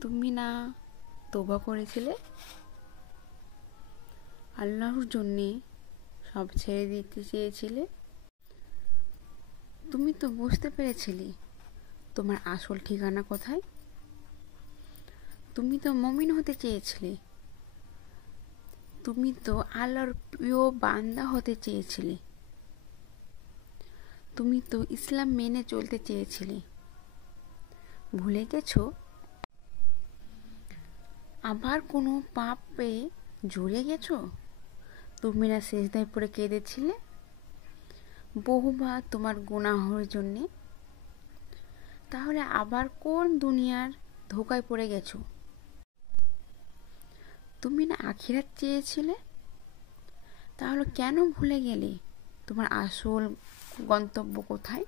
তুমি না তওবা করেছিলে, আল্লাহর জন্যে সব ছেড়ে দিতে চেয়েছিলে? তুমি তো বুঝতে পেরেছিলে তোমার আসল ঠিকানা কোথায়। তুমি তো মুমিন হতে চেয়েছিলে, তুমি তো আল্লাহর প্রিয় বান্দা হতে চেয়েছিলে, তুমি তো ইসলাম মেনে চলতে চেয়েছিলে। ভুলে গেছো? আবার কোনো পাপে জড়িয়ে গেছো? তুমি না সিজদায় পড়ে কেঁদেছিলে বহুবার তোমার গুনাহের জন্যে? তাহলে আবার কোন দুনিয়ার ধোঁকায় পড়ে গেছো? তুমি না আখিরাত চেয়েছিলে? তাহলে কেন ভুলে গেলে তোমার আসল গন্তব্য কোথায়?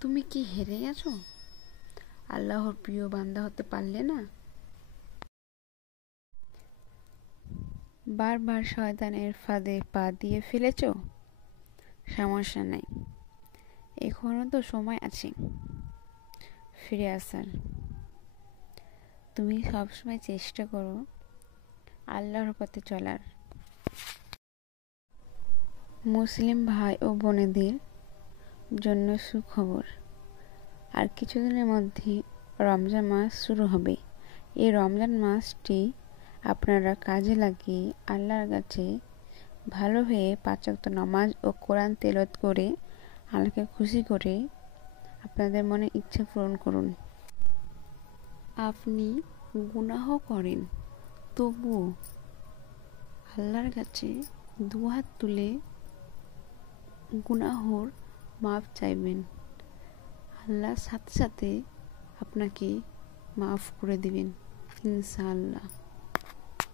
তুমি কি হেরে গেছো? আল্লাহর প্রিয় বান্দা হতে পারলে না? বারবার শয়তানের ফাঁদে পা দিয়ে ফেলেছ? সমস্যা নাই, এখনো তো সময় আছে ফিরে আসার। তুমি সবসময় চেষ্টা করো আল্লাহর পথে চলার। মুসলিম ভাই ও বোনেদের জন্য সুখবর, আর কিছুদিনের মধ্যে রমজান মাস শুরু হবে। এই রমজান মাসটি আপনারা কাজে লাগিয়ে আল্লাহর কাছে ভালো হয়ে 5 ওয়াক্ত নামাজ ও কোরআন তেলাওয়াত করে আল্লাহকে খুশি করে আপনাদের মনের ইচ্ছা পূরণ করুন। আপনি গুনাহ করেন, তবুও আল্লাহর কাছে দুহাত তুলে গুনাহর মাফ চাইবেন। আল্লাহ সাথে সাথে আপনাকে মাফ করে দিবেন ইনশাআল্লাহ।